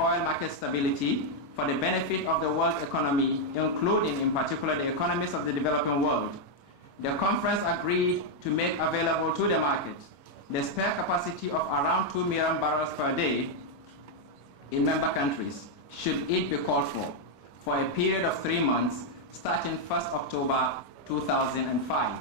oil market stability for the benefit of the world economy, including in particular the economies of the developing world. The conference agreed to make available to the market the spare capacity of around 2 million barrels per day in member countries, should it be called for a period of 3 months, starting 1st October 2005.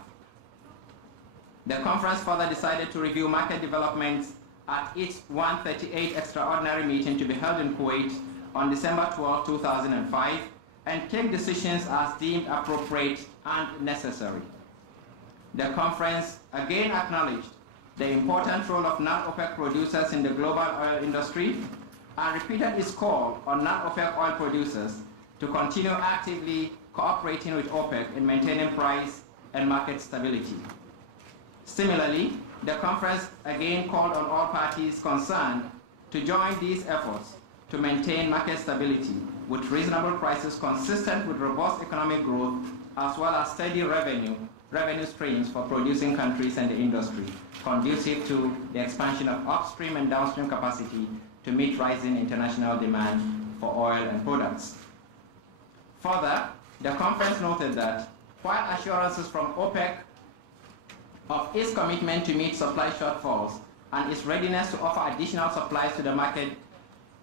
The conference further decided to review market developments at its 138th extraordinary meeting to be held in Kuwait on December 12, 2005, and take decisions as deemed appropriate and necessary. The conference again acknowledged the important role of non-OPEC producers in the global oil industry and repeated its call on non-OPEC oil producers to continue actively cooperating with OPEC in maintaining price and market stability. Similarly, the conference again called on all parties concerned to join these efforts to maintain market stability with reasonable prices consistent with robust economic growth, as well as steady revenue streams for producing countries and the industry, conducive to the expansion of upstream and downstream capacity to meet rising international demand for oil and products. Further, the conference noted that while assurances from OPEC of its commitment to meet supply shortfalls and its readiness to offer additional supplies to the market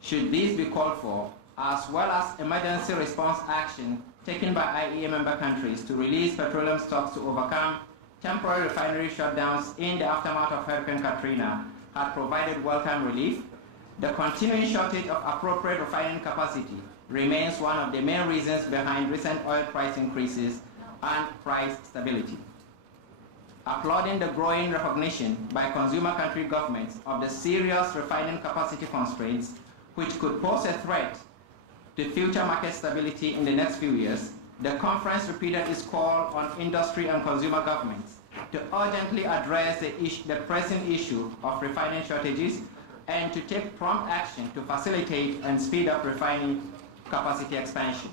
should these be called for, as well as emergency response action taken by IEA member countries to release petroleum stocks to overcome temporary refinery shutdowns in the aftermath of Hurricane Katrina, had provided welcome relief, the continuing shortage of appropriate refining capacity remains one of the main reasons behind recent oil price increases and price stability. Applauding the growing recognition by consumer country governments of the serious refining capacity constraints which could pose a threat to future market stability in the next few years, the conference repeated its call on industry and consumer governments to urgently address the pressing issue of refining shortages and to take prompt action to facilitate and speed up refining capacity expansion.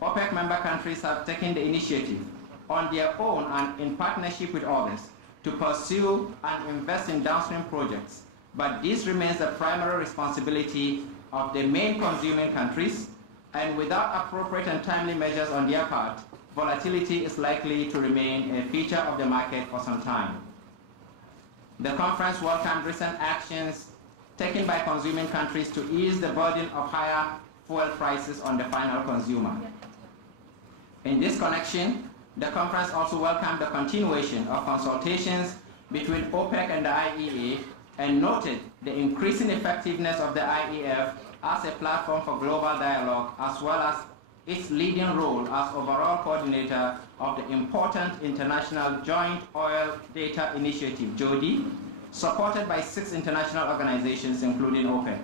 OPEC member countries have taken the initiative on their own and in partnership with others to pursue and invest in downstream projects, but this remains the primary responsibility of the main consuming countries, and without appropriate and timely measures on their part, volatility is likely to remain a feature of the market for some time. The conference welcomed recent actions taken by consuming countries to ease the burden of higher fuel prices on the final consumer. In this connection, the conference also welcomed the continuation of consultations between OPEC and the IEA and noted the increasing effectiveness of the IEF as a platform for global dialogue, as well as its leading role as overall coordinator of the important International Joint Oil Data Initiative, JODI, supported by 6 international organizations, including OPEC.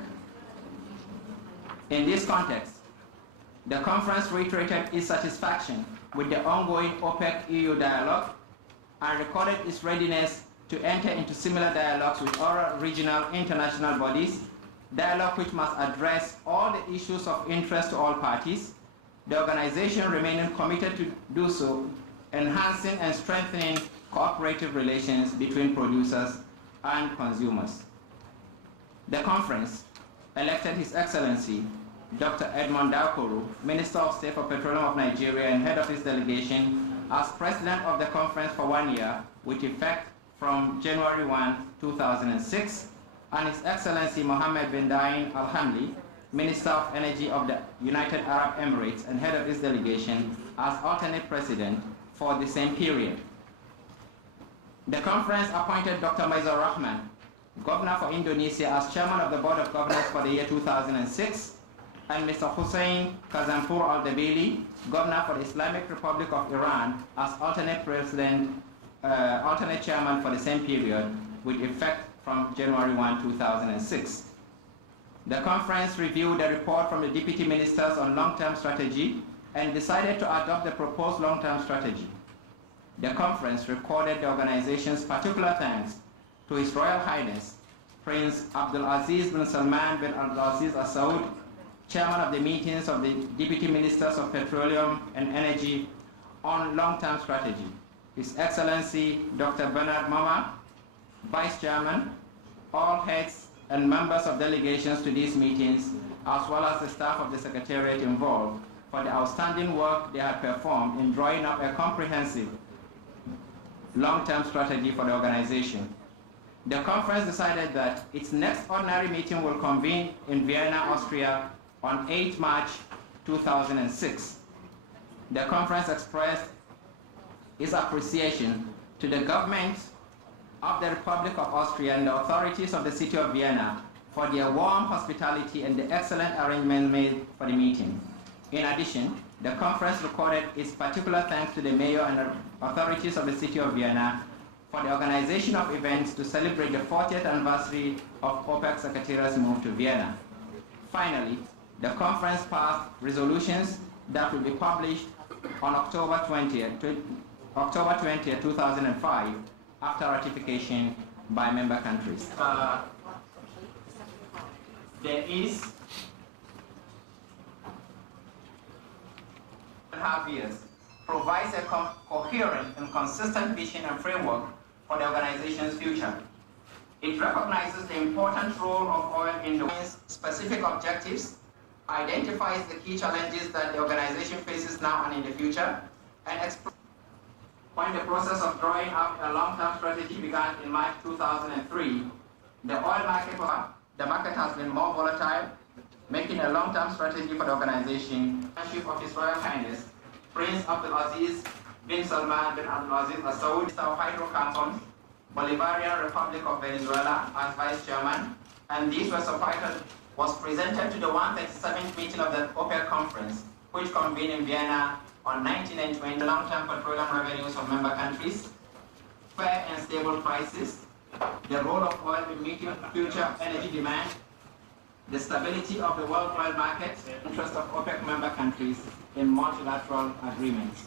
In this context, the conference reiterated its satisfaction with the ongoing OPEC-EU dialogue and recorded its readiness to enter into similar dialogues with other regional international bodies, dialogue which must address all the issues of interest to all parties, the organization remaining committed to do so, enhancing and strengthening cooperative relations between producers and consumers. The conference elected His Excellency Dr. Edmond Daukoro, Minister of State for Petroleum of Nigeria and head of his delegation, as President of the conference for 1 year, with effect from January 1, 2006, and His Excellency Mohammed bin Dain Al-Hamli, Minister of Energy of the United Arab Emirates and head of his delegation, as alternate president for the same period. The conference appointed Dr. Maizur Rahman, Governor for Indonesia, as Chairman of the Board of Governors for the year 2006, and Mr. Hussein Kazanpour Al-Dabili, Governor for the Islamic Republic of Iran, as alternate chairman for the same period, with effect from January 1, 2006. The conference reviewed the report from the Deputy Ministers on long-term strategy and decided to adopt the proposed long-term strategy. The conference recorded the organization's particular thanks to His Royal Highness Prince Abdulaziz bin Salman bin Abdulaziz Al Saud, Chairman of the meetings of the Deputy Ministers of Petroleum and Energy on long-term strategy, His Excellency Dr. Bernard Mama, Vice Chairman, all heads and members of delegations to these meetings, as well as the staff of the Secretariat involved, for the outstanding work they have performed in drawing up a comprehensive long-term strategy for the organization. The conference decided that its next ordinary meeting will convene in Vienna, Austria on 8 March 2006. The conference expressed its appreciation to the government of the Republic of Austria and the authorities of the city of Vienna for their warm hospitality and the excellent arrangement made for the meeting. In addition, the conference recorded its particular thanks to the mayor and the authorities of the city of Vienna for the organization of events to celebrate the 40th anniversary of OPEC Secretariat's move to Vienna. Finally, the conference passed resolutions that will be published on October 20th, 2005, after ratification by member countries. There is 2.5 years provides a coherent and consistent vision and framework for the organization's future. It recognizes the important role of oil in the specific objectives, identifies the key challenges that the organization faces now and in the future, and when the process of drawing up a long-term strategy began in March 2003, the oil market has been more volatile, making a long-term strategy for the organization. Of His Royal Highness Prince Abdulaziz bin Salman bin Abdulaziz Al Saud of Hydrocarbons, Bolivarian Republic of Venezuela as Vice Chairman, and these was presented to the 137th meeting of the OPEC conference, which convened in Vienna on 19 and 20 long-term petroleum revenues of member countries, fair and stable prices, the role of oil in meeting future energy demand, the stability of the world oil market, interest of OPEC member countries in multilateral agreements.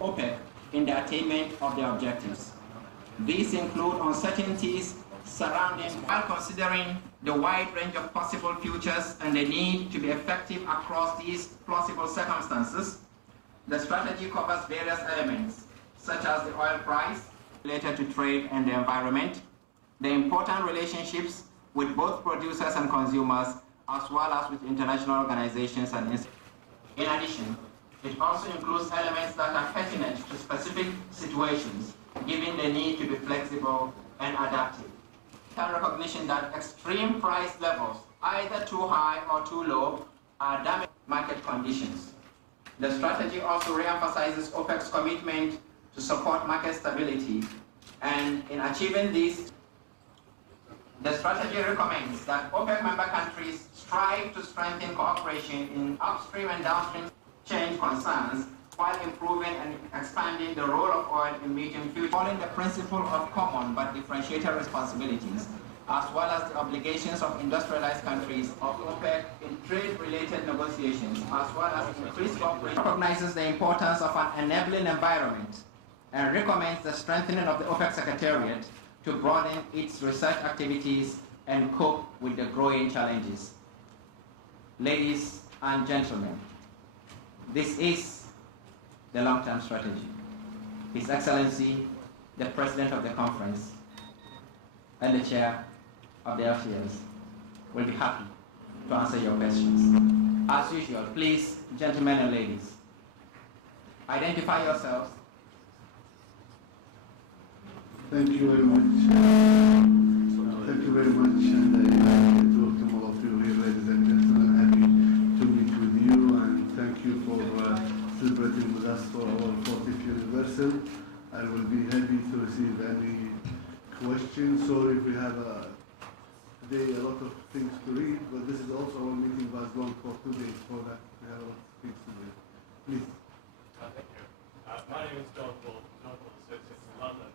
OPEC in the attainment of their objectives. These include uncertainties surrounding, while considering the wide range of possible futures and the need to be effective across these plausible circumstances. The strategy covers various elements, such as the oil price, related to trade and the environment, the important relationships with both producers and consumers, as well as with international organizations and institutions. In addition, it also includes elements that are pertinent to specific situations, given the need to be flexible and adaptive. And recognition that extreme price levels, either too high or too low, are damaging market conditions. The strategy also reemphasizes OPEC's commitment to support market stability, and in achieving this, the strategy recommends that OPEC member countries strive to strengthen cooperation in upstream and downstream change concerns while improving and expanding the role of oil in meeting future, following the principle of common but differentiated responsibilities, as well as the obligations of industrialized countries of OPEC in trade-related negotiations, as well as increased cooperation. Recognizes the importance of an enabling environment and recommends the strengthening of the OPEC Secretariat to broaden its research activities and cope with the growing challenges. Ladies and gentlemen, this is the long-term strategy. His Excellency, the President of the Conference, and the Chair of the LTS will be happy to answer your questions. As usual, please, gentlemen and ladies, identify yourselves. Thank you very much. Thank you very much, and I'd like to welcome all of you here, ladies and gentlemen. Happy to meet with you, and thank you for celebrating with us for our 40th anniversary. I will be happy to receive any questions. Sorry if we have today a lot of things to read, but this is also our meeting was long for 2 days. For that, we have a lot of things to do. Please. Thank you. My name is John Paul Associates in London.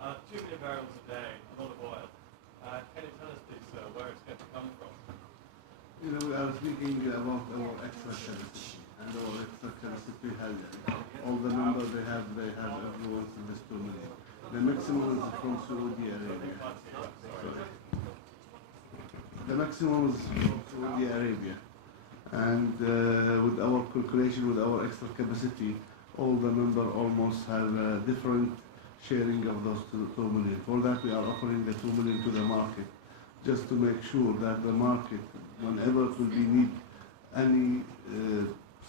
2 million barrels a day, a lot of oil. Can you tell us, please, where it's going to come from? You know, I was speaking about our extra capacity, and our extra capacity has all the numbers they have everyone in this 2 million. The maximum is from Saudi Arabia. The maximum is from Saudi Arabia. And with our calculation, with our extra capacity, all the number almost have different sharing of those 2 million. For that, we are offering the 2 million to the market. just to make sure that the market, whenever it will be need any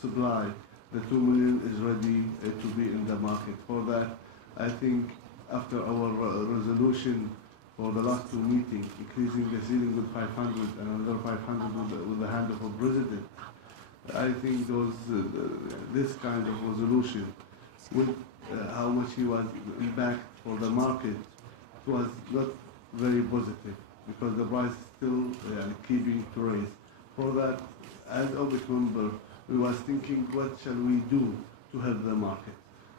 supply, the 2 million is ready to be in the market. For that, I think after our resolution for the last two meetings, increasing the ceiling with 500 and another 500 with the hand of a president, I think this kind of resolution, with how much he was impact for the market, was not very positive because the price is still keeping to raise. For that, as OPEC member, we was thinking, what shall we do to help the market?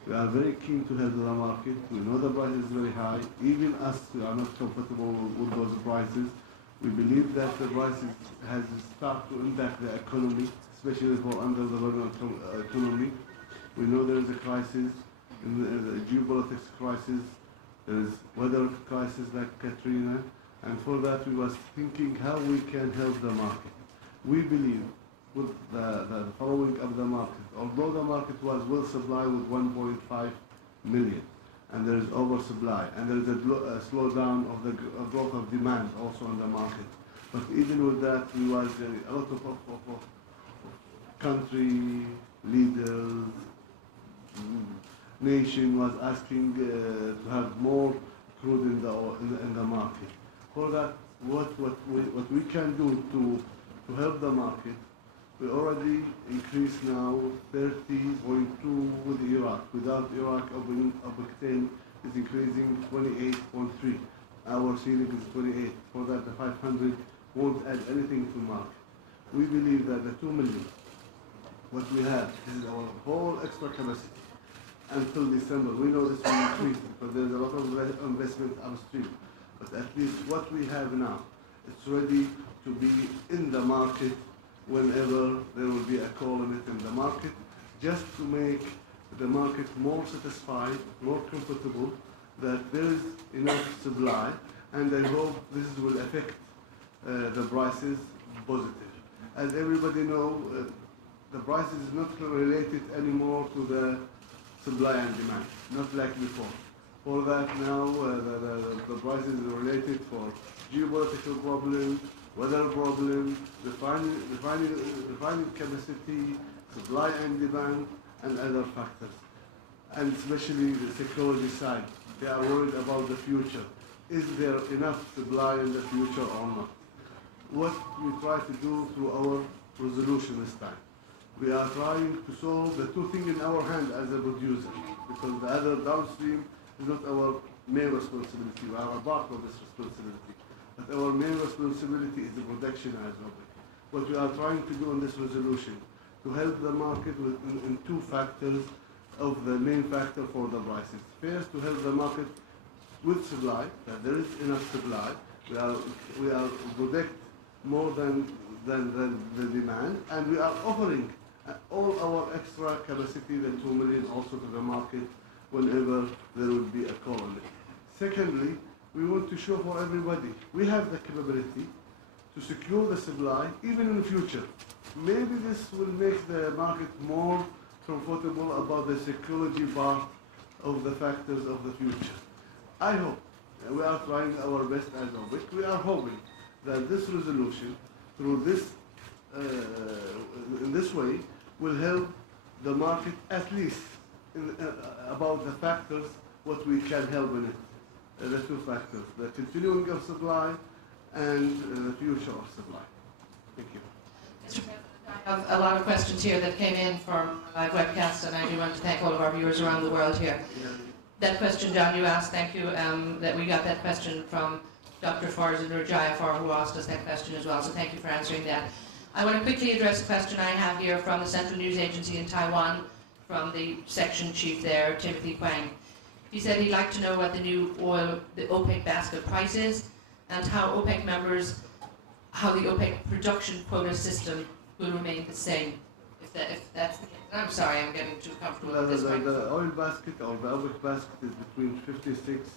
We are very keen to help the market. We know the price is very high. Even us, we are not comfortable with those prices. We believe that the prices has started to impact the economy, especially for under-developed economy. We know there is a crisis, the geopolitics crisis, there is weather crisis like Katrina, and for that we was thinking how we can help the market. We believe with the following of the market, although the market was well supplied with 1.5 million, and there is oversupply, and there is a slowdown of the growth of demand also on the market. But even with that, we was a lot of country leaders, nation was asking to have more crude in the market. For that, what we can do to help the market, we already increased now 30.2 with Iraq. Without Iraq, OPEC 10 is increasing 28.3. Our ceiling is 28. For that, the 500 won't add anything to market. We believe that the 2 million, what we have, is our whole extra capacity until December. We know this will increase because there's a lot of investment upstream. But at least what we have now, it's ready to be in the market whenever there will be a call on it in the market, just to make the market more satisfied, more comfortable, that there is enough supply, and I hope this will affect the prices positive. As everybody knows, the price is not related anymore to the supply and demand, not like before. For that now, the price is related for geopolitical problems, weather problem, refining capacity, supply and demand, and other factors. And especially the security side. They are worried about the future. Is there enough supply in the future or not? What we try to do through our resolution this time, we are trying to solve the two things in our hand as a producer, because the other downstream is not our main responsibility. We are a part of this responsibility. But our main responsibility is the production as OPEC. What we are trying to do in this resolution, to help the market in two factors of the main factor for the prices. First, to help the market with supply, that there is enough supply. We are protect more than the demand, and we are offering all our extra capacity, the 2 million, also to the market whenever there will be a call on it. Secondly, we want to show for everybody we have the capability to secure the supply even in the future. Maybe this will make the market more comfortable about the security part of the factors of the future. I hope, and we are trying our best as OPEC, we are hoping that this resolution, through this, in this way, will help the market at least about the factors, what we can help in it. The two factors, the continuing of supply and the future of supply. Thank you. Mr. President, I have a lot of questions here that came in from my webcast, and I do want to thank all of our viewers around the world here. That question, John, you asked, thank you, that we got that question from Dr. Farzan Rajayafar, who asked us that question as well, so thank you for answering that. I want to quickly address a question I have here from the Central News Agency in Taiwan, from the section chief there, Timothy Quang. He said he'd like to know what the new oil, the OPEC basket price is, and how OPEC members, how the OPEC production quota system will remain the same, if that's the case. I'm sorry, I'm getting too comfortable with this point. The oil basket or the OPEC basket is between 56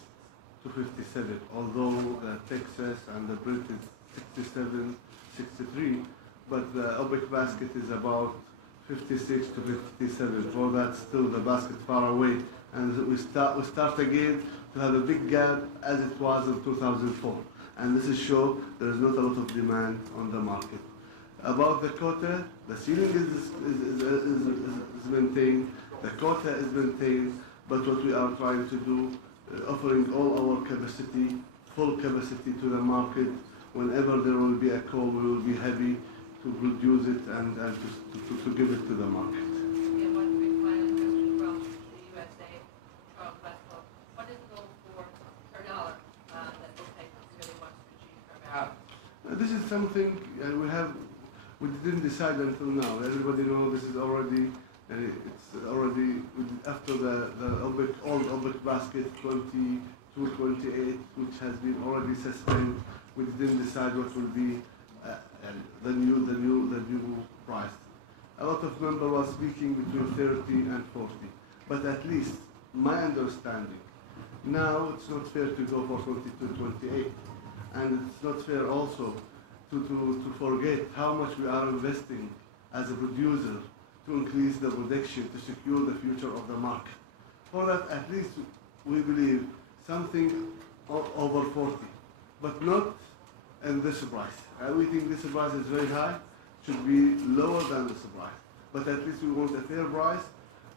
to 57, although the Texas and the Brent is 67, 63, but the OPEC basket is about 56 to 57. For that, still the basket far away. And we start again to have a big gap as it was in 2004. and this is show there is not a lot of demand on the market. About the quota, the ceiling is maintained, the quota is maintained, but what we are trying to do, offering all our capacity, full capacity to the market. Whenever there will be a call, we will be happy to produce it and to give it to the market. We have one quick final question from the USA, Charles Westphal. What is the goal for per dollar that OPEC really wants to achieve per barrel? This is something we didn't decide until now. Everybody knows this is already, it's already after the OPEC, old OPEC basket 22-28, which has been already suspended. We didn't decide what will be the new price. A lot of members were speaking between 30 and 40, but at least my understanding, now it's not fair to go for 22-28, and it's not fair also to forget how much we are investing as a producer to increase the production, to secure the future of the market. For that, at least we believe something over 40, but not in this price. We think this price is very high, should be lower than this price. But at least we want a fair price,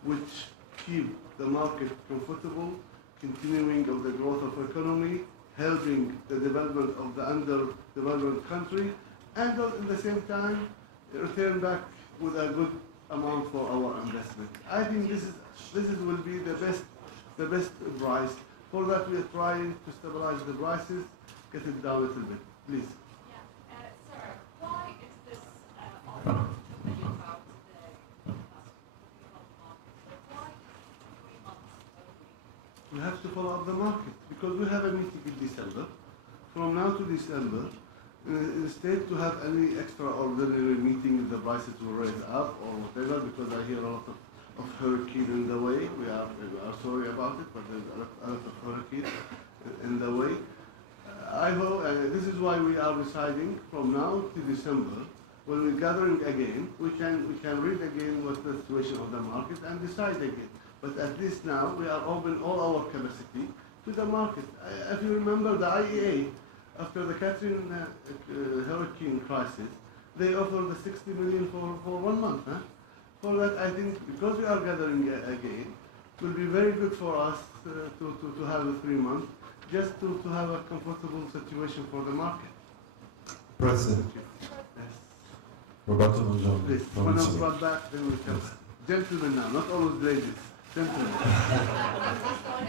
which keep the market comfortable, continuing of the growth of economy, helping the development of the underdeveloped country, and at the same time return back with a good amount for our investment. I think this will be the best price. For that, we are trying to stabilize the prices, get it down a little bit, please. Yeah, sir, why is this offer $2 million today? Why 3 months only? We have to follow up the market because we have a meeting in December. From now to December, instead to have any extraordinary meeting, the prices will raise up or whatever, because I hear a lot of hurricane in the way. We are sorry about it, but there's a lot of hurricane in the way. I hope, this is why we are deciding from now to December, when we're gathering again, we can read again what the situation of the market and decide again. But at least now we are open all our capacity to the market. If you remember the IEA, after the Catherine hurricane crisis, they offered the 60 million for 1 month. For that, I think because we are gathering again, it will be very good for us to have the 3 months, just to have a comfortable situation for the market. President. Yes. Roberto Mangione. Please, when I'm brought back, then we come. Gentlemen now, not always ladies. Gentlemen.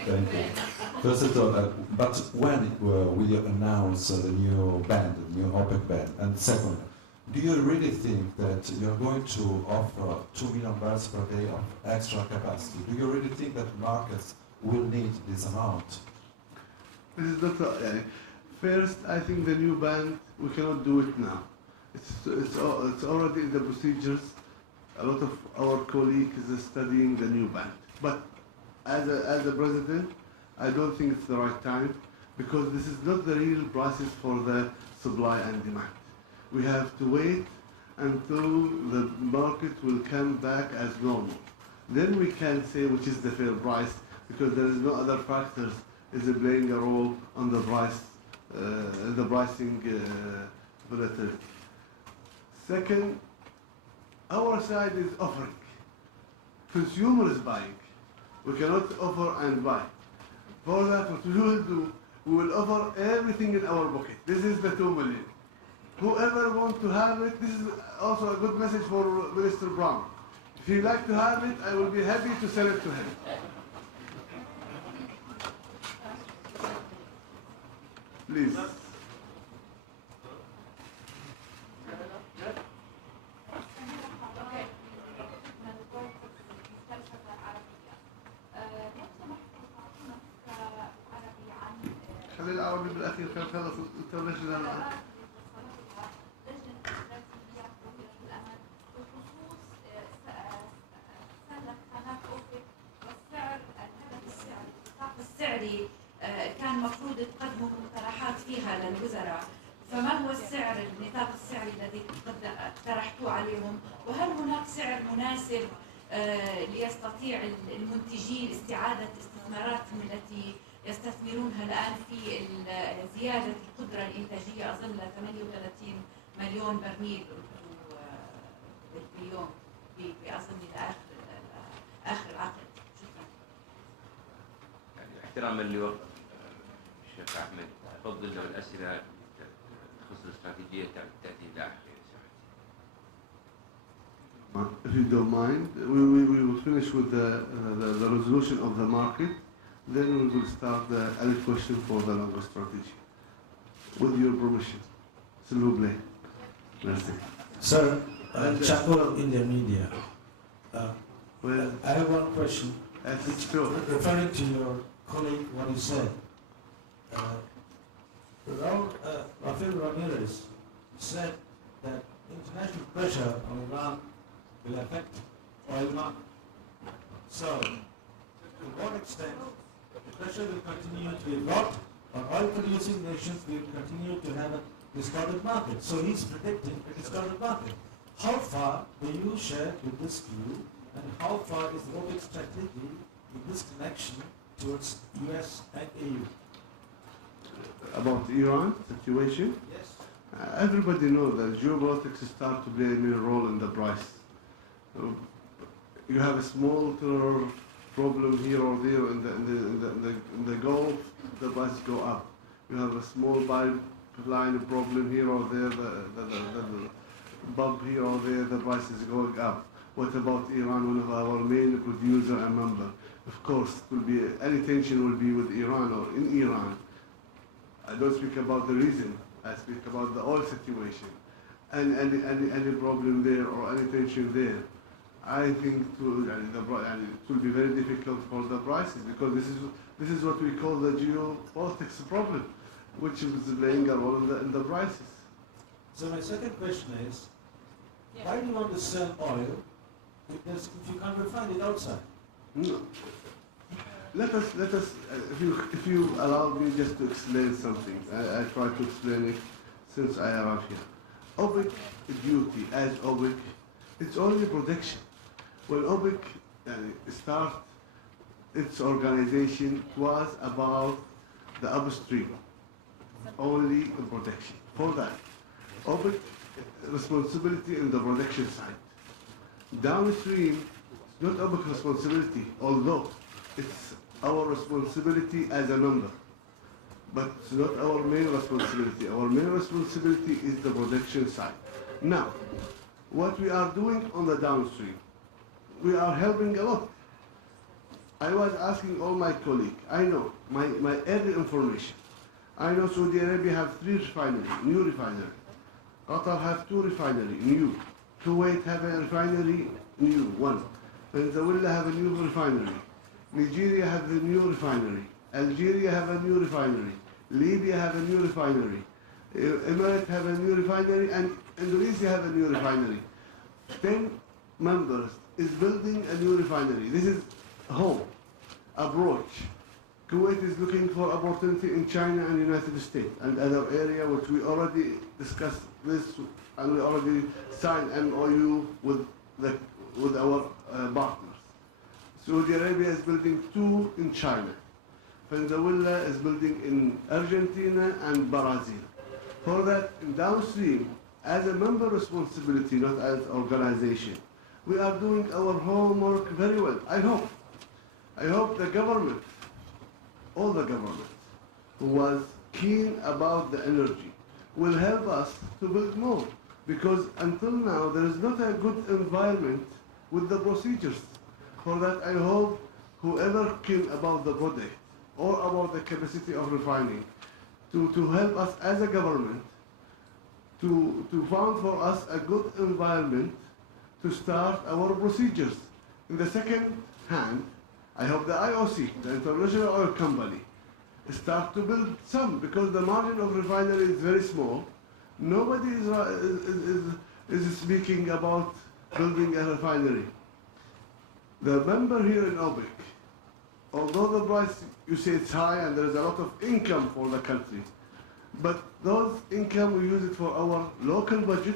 Thank you. First of all, but when will you announce the new ban, the new OPEC ban? And second, do you really think that you're going to offer 2 million barrels per day of extra capacity? Do you really think that markets will need this amount? This is not. First, I think the new ban, we cannot do it now. It's already in the procedures. A lot of our colleagues are studying the new ban. But as a president, I don't think it's the right time, because this is not the real prices for the supply and demand. We have to wait until the market will come back as normal. Then we can say which is the fair price, because there is no other factors is playing a role on the price, the pricing volatility. Second, our side is offering. Consumer is buying. We cannot offer and buy. For that, what we will do, we will offer everything in our pocket. This is the 2 million. Whoever wants to have it, this is also a good message for Minister Brown. If he'd like to have it, I will be happy to sell it to him. Please. خلي العربي بالأخير كان خلص الانترناشونال الآن. السعري كان مفروض تقدموا مقترحات فيها للوزراء، فما هو السعر النطاق السعري الذي اقترحتوه عليهم؟ وهل هناك سعر مناسب ليستطيع المنتجين استعادة استثماراتهم التي يستثمرونها الآن في زيادة القدرة الإنتاجية أظن ل 38 مليون برميل باليوم بأظن آخر العقد. شكرا. يعني احتراما لوقت الشيخ أحمد، أفضل لو الأسئلة تخص الاستراتيجية تأتي لاحقا. If you don't mind, we will finish with the resolution of the market, then we will start the other question for the longer strategy. With your permission. S'il vous plaît. Merci. Sir, Chapel in the media. Well, I have one question. it's true. Referring to your colleague, what he said. Rafael Ramirez said that international pressure on Iran will affect oil market. So, to what extent the pressure will continue to be brought on oil-producing nations will continue to have a distorted market. So he's predicting a distorted market. How far do you share with this view, and how far is the OPEC strategy in this connection towards US and EU? About Iran situation, Yes. everybody knows that geopolitics start to play a main role in the price. You have a small terror problem here or there in the Gulf, the prices go up. You have a small pipeline problem here or there, the bump here or there, the price is going up. What about Iran, one of our main producer and member? Of course, it will be, any tension will be with Iran or in Iran. I don't speak about the reason, I speak about the oil situation. And any problem there or any tension there. I think it will be very difficult for the prices, because this is what we call the geopolitics problem, which is playing a role in the prices. So my second question is, why do you want to sell oil if you can't refine it outside? No. Let us. If you allow me just to explain something, I try to explain it since I arrived here. OPEC duty as OPEC, it's only protection. When OPEC started its organization, it was about the upstream, only in protection. For that, OPEC responsibility in the production side. Downstream, it's not OPEC responsibility, although it's our responsibility as a member. But it's not our main responsibility. Our main responsibility is the production side. Now, what we are doing on the downstream, we are helping a lot. I was asking all my colleagues, I know, my early information. I know Saudi Arabia have 3 refineries, new refinery. Qatar have 2 refineries, new. Kuwait have a refinery, new, 1. Venezuela have a new refinery. Nigeria have a new refinery. Algeria have a new refinery. Libya have a new refinery. Emirates have a new refinery, and Indonesia have a new refinery. 10 members is building a new refinery. This is home, approach. Kuwait is looking for opportunity in China and United States and other area, which we already discussed this, and we already signed MOU with our partners. Saudi Arabia is building 2 in China. Venezuela is building in Argentina and Brazil. For that, in downstream, as a member responsibility, not as organization, we are doing our homework very well. I hope the government, all the government, who was keen about the energy, will help us to build more. Because until now, there is not a good environment with the procedures. For that, I hope whoever keen about the project or about the capacity of refining, to help us as a government, to found for us a good environment to start our procedures. In the second hand, I hope the IOC, the International Oil Company, start to build some, because the margin of refinery is very small. Nobody is speaking about building a refinery. The member here in OPEC, although the price, you say it's high and there is a lot of income for the country, but those income we use it for our local budget,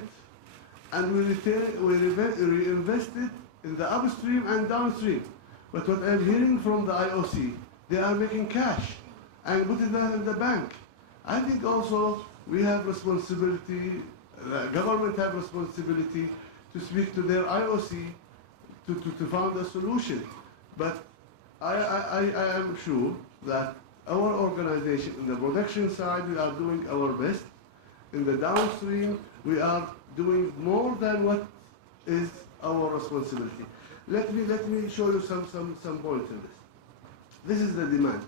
and we reinvest it in the upstream and downstream. But what I'm hearing from the IOC, they are making cash. and put it in the bank. I think also we have responsibility, the government have responsibility to speak to their IOC to find a solution. But I am sure that our organization in the production side, we are doing our best. In the downstream, we are doing more than what is our responsibility. Let me show you some points in this. This is the demand.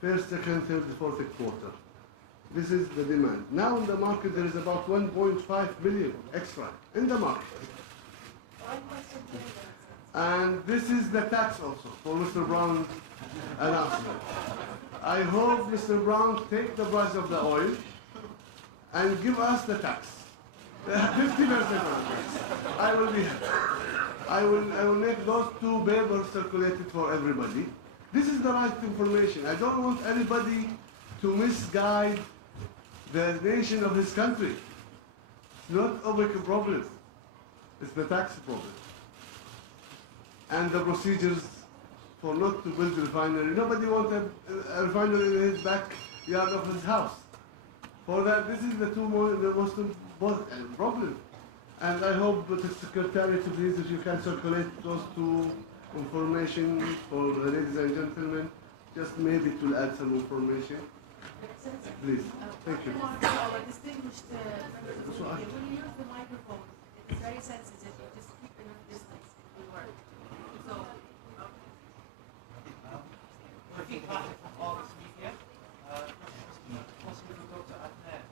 First, second, third, fourth quarter. This is the demand. Now in the market there is about 1.5 billion extra in the market. And this is the tax also for Mr. Brown's announcement. I hope Mr. Brown take the price of the oil and give us the tax. 50% of tax. I will be happy. I will make those two papers circulated for everybody. This is the right information. I don't want anybody to misguide the nation of his country. It's not OPEC problem. It's the tax problem. And the procedures for not to build a refinery. Nobody wants a refinery in his backyard of his house. For that, this is the most important problem. And I hope the Secretary, please, if you can circulate those two information for the ladies and gentlemen, just maybe to add some information. Please. Thank you. Our distinguished members, will you use the microphone? It's very sensitive. You just keep enough distance. It will work. So, Possibly for Dr. Adnan.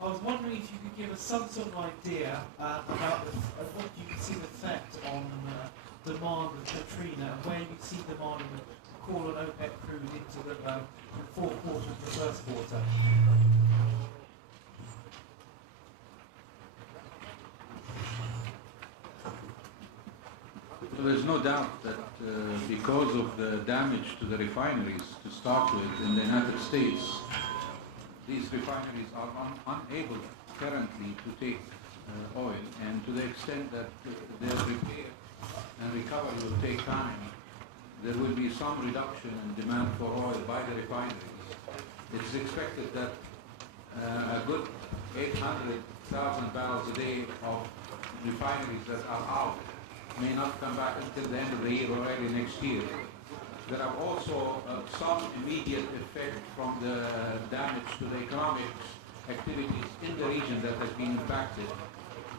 I was wondering if you could give us some sort of idea about what you can see the effect on demand of Katrina and where you see demand in the call on OPEC crude into the fourth quarter and the first quarter. There's no doubt that because of the damage to the refineries to start with in the United States, these refineries are unable currently to take oil, and to the extent that their repair and recovery will take time, there will be some reduction in demand for oil by the refineries. It's expected that a good 800,000 barrels a day of refineries that are out may not come back until the end of the year or early next year. There are also some immediate effect from the damage to the economic activities in the region that has been impacted.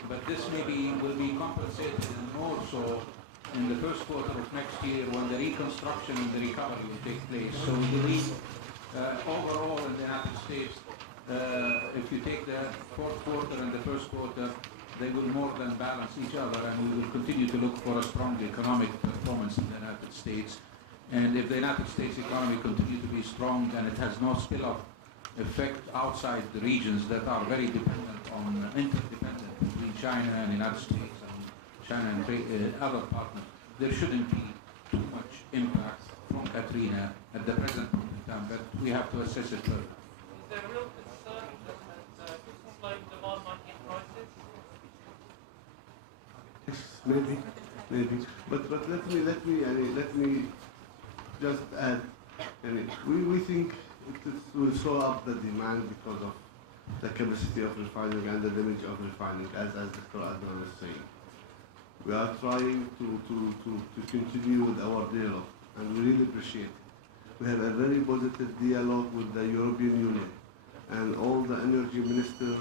But this will be compensated more so in the first quarter of next year when the reconstruction and the recovery will take place. So we believe overall in the United States, if you take the fourth quarter and the first quarter, they will more than balance each other, and we will continue to look for a strong economic performance in the United States. And if the United States economy continues to be strong and it has no spill-off effect outside the regions that are very dependent on, interdependent between China and the United States and China and other partners, there shouldn't be too much impact from Katrina at the present point in time, but we have to assess it further. Is there a real concern that slowing demand might hit prices? Yes, maybe. But let me just add. We think it will show up the demand because of the capacity of refining and the damage of refining, as Dr. Adnan was saying. We are trying to continue with our dialogue, and we really appreciate it. We have a very positive dialogue with the European Union and all the energy ministers.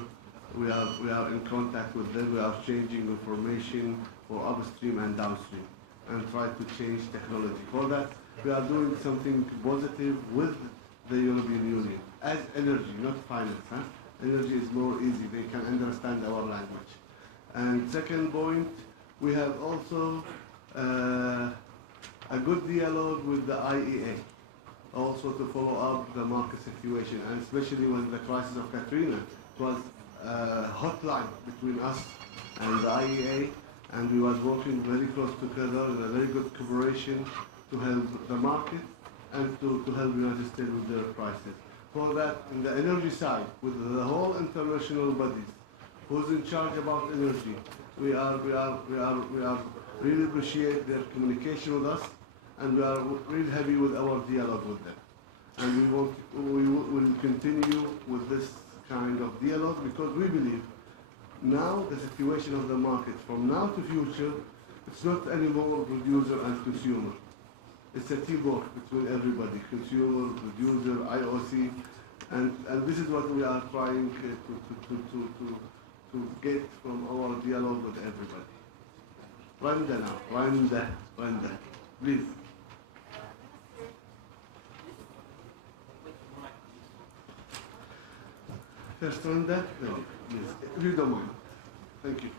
We are in contact with them. We are changing information for upstream and downstream and try to change technology. For that, we are doing something positive with the European Union as energy, not finance. Energy is more easy. They can understand our language. And second point, we have also a good dialogue with the IEA, also to follow up the market situation, and especially when the crisis of Katrina, it was a hotline between us and the IEA, and we was working very close together in a very good cooperation to help the market and to help the United States with their prices. For that, in the energy side, with the whole international bodies who's in charge about energy, we really appreciate their communication with us, and we are really happy with our dialogue with them. And we will continue with this kind of dialogue because we believe now the situation of the market from now to future, it's not anymore producer and consumer. It's a teamwork between everybody, consumer, producer, IOC, and this is what we are trying to get from our dialogue with everybody. Randa now, Randa, please. First Randa, then please, if you don't mind. Thank you.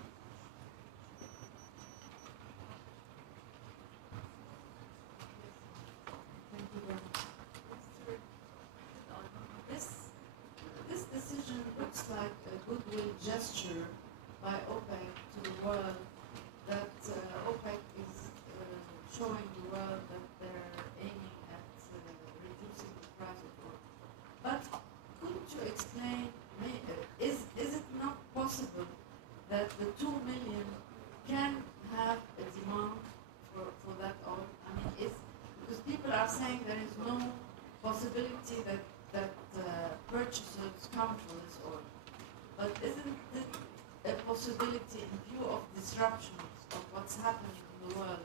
This decision looks like a goodwill gesture by OPEC to the world that OPEC is showing the world that they're aiming at reducing the price of oil. But couldn't you explain, is it not possible that the 2 million can have a demand for that oil? I mean, because people are saying there is no possibility that purchasers come for this oil. But isn't it a possibility in view of disruptions of what's happening in the world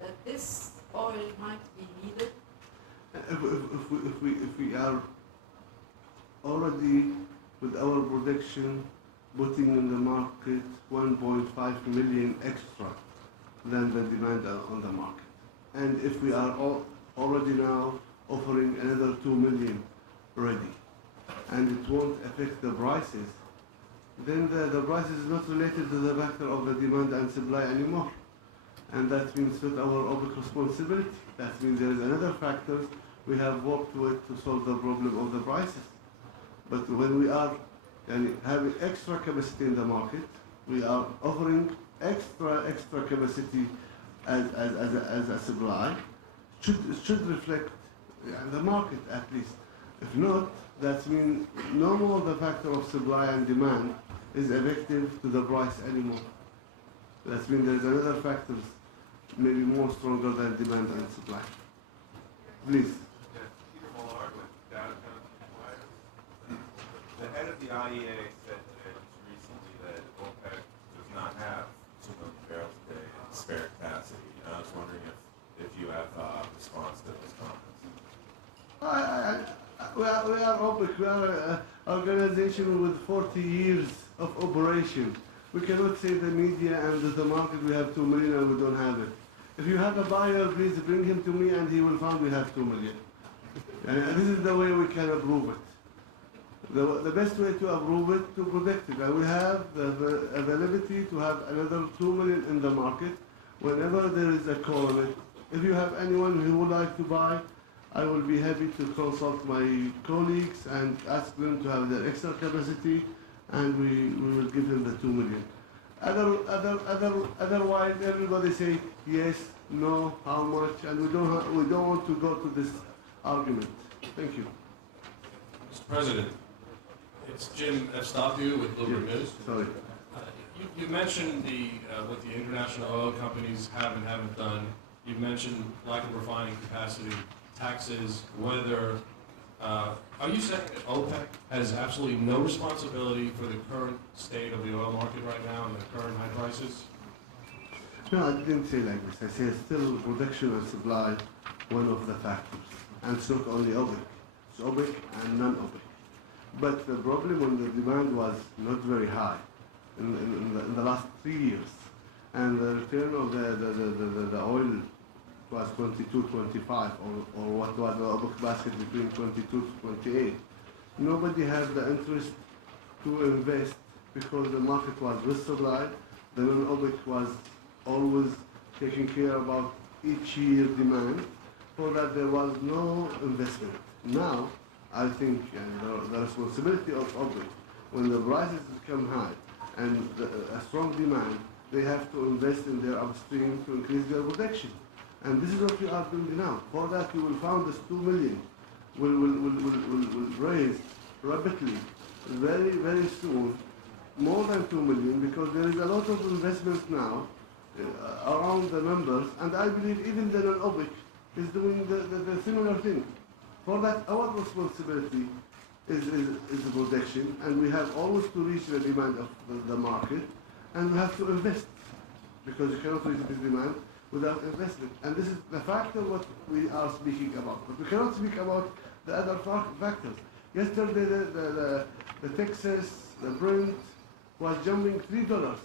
that this oil might be needed? If we are already with our production putting in the market 1.5 million extra than the demand on the market, and if we are already now offering another 2 million ready, and it won't affect the prices, then the price is not related to the factor of the demand and supply anymore. And that means not our OPEC responsibility. That means there is another factor we have worked with to solve the problem of the prices. But when we are having extra capacity in the market, we are offering extra capacity as a supply. It should reflect the market at least. If not, that means no more the factor of supply and demand is effective to the price anymore. That means there's another factor, maybe more stronger than demand and supply. Please. The head of the IEA said recently that OPEC does not have 2 million barrels a day in spare capacity. I was wondering if you have a response to those comments. We are OPEC. We are an organization with 40 years of operation. We cannot say the media and the market we have 2 million and we don't have it. If you have a buyer, please bring him to me and he will find we have 2 million. And this is the way we can approve it. The best way to approve it, to protect it. And we have the availability to have another 2 million in the market whenever there is a call on it. If you have anyone who would like to buy, I will be happy to consult my colleagues and ask them to have their extra capacity, and we will give them the 2 million. Otherwise, everybody say yes, no, how much, and we don't want to go to this argument. Thank you. Mr. President, it's Jim Evstapiou with Bloomberg News. Sorry. You mentioned what the international oil companies have and haven't done. You mentioned lack of refining capacity, taxes, weather. Are you saying that OPEC has absolutely no responsibility for the current state of the oil market right now and the current high prices? No, I didn't say like this. I said still production and supply, one of the factors. And it's not only OPEC. It's OPEC and non-OPEC. But the problem when the demand was not very high in the last 3 years. And the return of the oil was 22, 25, or what was the OPEC basket between 22 to 28. Nobody had the interest to invest because the market was well supplied. The non-OPEC was always taking care about each year demand, so that there was no investment. Now, I think the responsibility of OPEC, when the prices become high and a strong demand, they have to invest in their upstream to increase their production. And this is what we are doing now. For that, we will find this 2 million will raise rapidly, very, very soon, more than 2 million, because there is a lot of investment now around the numbers, and I believe even the non-OPEC is doing the similar thing. For that, our responsibility is the protection, and we have always to reach the demand of the market, and we have to invest, because you cannot reach the demand without investment. And this is the factor what we are speaking about. But we cannot speak about the other factors. Yesterday, the Texas, the Brent was jumping $3.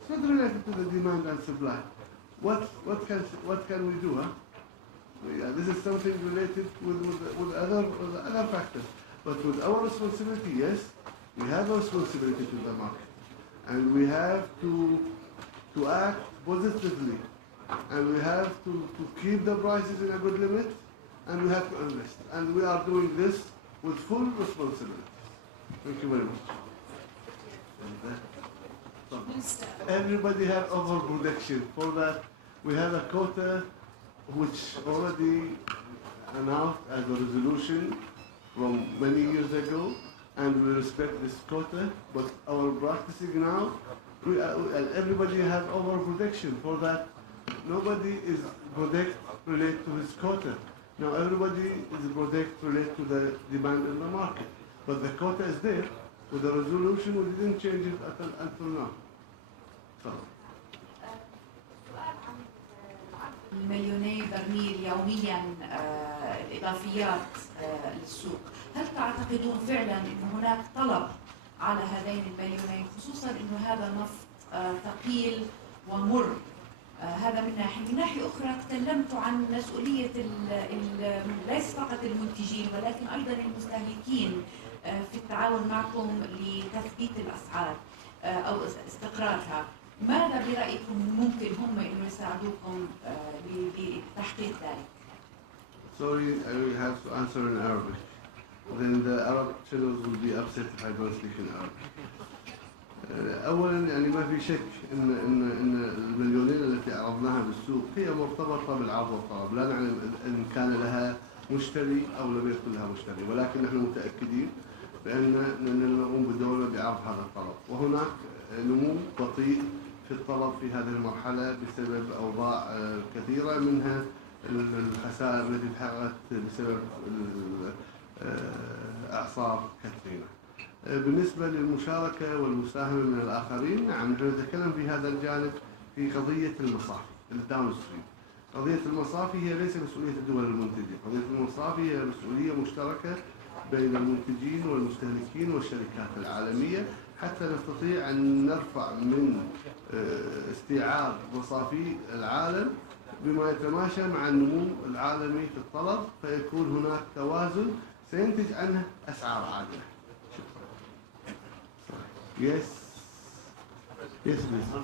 It's not related to the demand and supply. What can we do, huh? Yeah, this is something related with other factors. But with our responsibility, yes, we have a responsibility to the market. And we have to act positively. And we have to keep the prices in a good limit, and we have to invest. And we are doing this with full responsibility. Thank you very much. Everybody have overproduction. For that, we have a quota which already announced as a resolution from many years ago, and we respect this quota. But our practicing now, everybody has overproduction. For that, nobody is related to his quota. Now everybody is related to the demand in the market. But the quota is there. With the resolution, we didn't change it until now. So. مليوني برميل يوميا إضافيات للسوق، هل تعتقدون فعلا أن هناك طلب على هذين المليونين، خصوصا أن هذا نفط ثقيل ومر؟ هذا من ناحية. من ناحية أخرى تكلمت عن مسؤولية ليس فقط المنتجين ولكن أيضا المستهلكين في التعاون معكم لتثبيت الأسعار أو استقرارها. ماذا برأيكم ممكن هم أن يساعدوكم لتحقيق ذلك؟ Sorry, I will have to answer in Arabic. Then the Arab channels will be upset if I don't speak in Arabic. أولا يعني ما في شك إن المليونين التي عرضناها بالسوق هي مرتبطة بالعرض والطلب، لا نعلم إن كان لها مشتري أو لم يكن لها مشتري، ولكن نحن متأكدين بأننا نقوم بدورنا بعرض هذا الطلب. وهناك نمو بطيء في الطلب في هذه المرحلة بسبب أوضاع كثيرة، منها الخسائر التي تحققت بسبب إعصار كاترينا. بالنسبة للمشاركة والمساهمة من الآخرين، نعم نحن نتكلم في هذا الجانب في قضية المصافي الداون ستريم. قضية المصافي هي ليس مسؤولية الدول المنتجة، قضية المصافي هي مسؤولية مشتركة بين المنتجين والمستهلكين والشركات العالمية، حتى نستطيع أن نرفع من استيعاب مصافي العالم بما يتماشى مع النمو العالمي في الطلب، فيكون هناك توازن سينتج عنه أسعار عالية. Yes. Yes, please. Mr.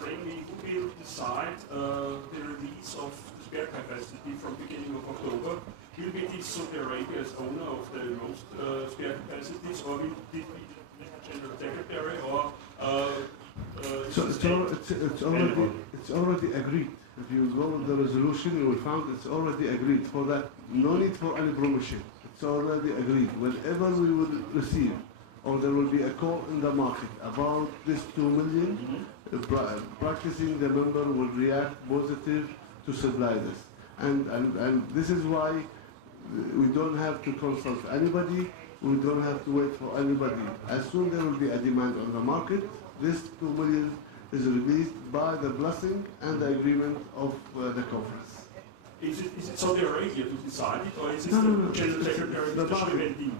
President, we will decide the release of the spare capacity from beginning of October. Will be this Saudi Arabia as owner of the most spare capacities, or will it be the General Secretary, or it's already agreed. If you go with the resolution, you will find it's already agreed. For that, no need for any promotion. It's already agreed. Whenever we will receive, or there will be a call in the market about this 2 million, practicing the member will react positive to supply this. And this is why we don't have to consult anybody, we don't have to wait for anybody. As soon there will be a demand on the market, this 2 million is released by the blessing and the agreement of the conference. Is it Saudi Arabia to decide it, or is it No. General Secretary The market.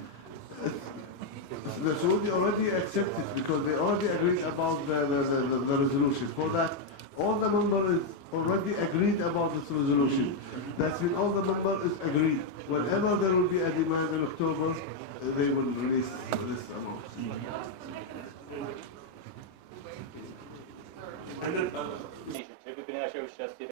The Saudi already accepted because they already agreed about the resolution. For that, all the members already agreed about this resolution. That's when all the members agreed. Whenever there will be a demand in October, they will release this amount. And then,